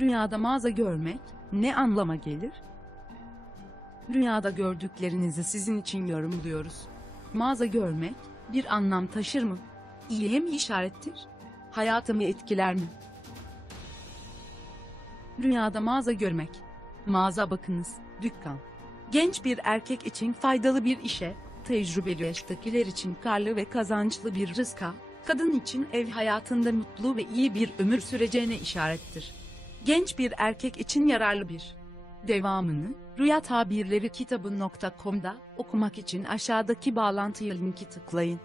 Rüyada mağaza görmek ne anlama gelir? Rüyada gördüklerinizi sizin için yorumluyoruz. Mağaza görmek bir anlam taşır mı? İyiye mi işarettir? Hayatımı etkiler mi? Rüyada mağaza görmek. Mağaza bakınız, dükkan. Genç bir erkek için faydalı bir işe, tecrübeli yaştakiler için karlı ve kazançlı bir rızka, kadın için ev hayatında mutlu ve iyi bir ömür süreceğine işarettir. Genç bir erkek için yararlı bir. Devamını Rüya Tabirleri kitabı.com'da okumak için aşağıdaki bağlantıya linki tıklayın.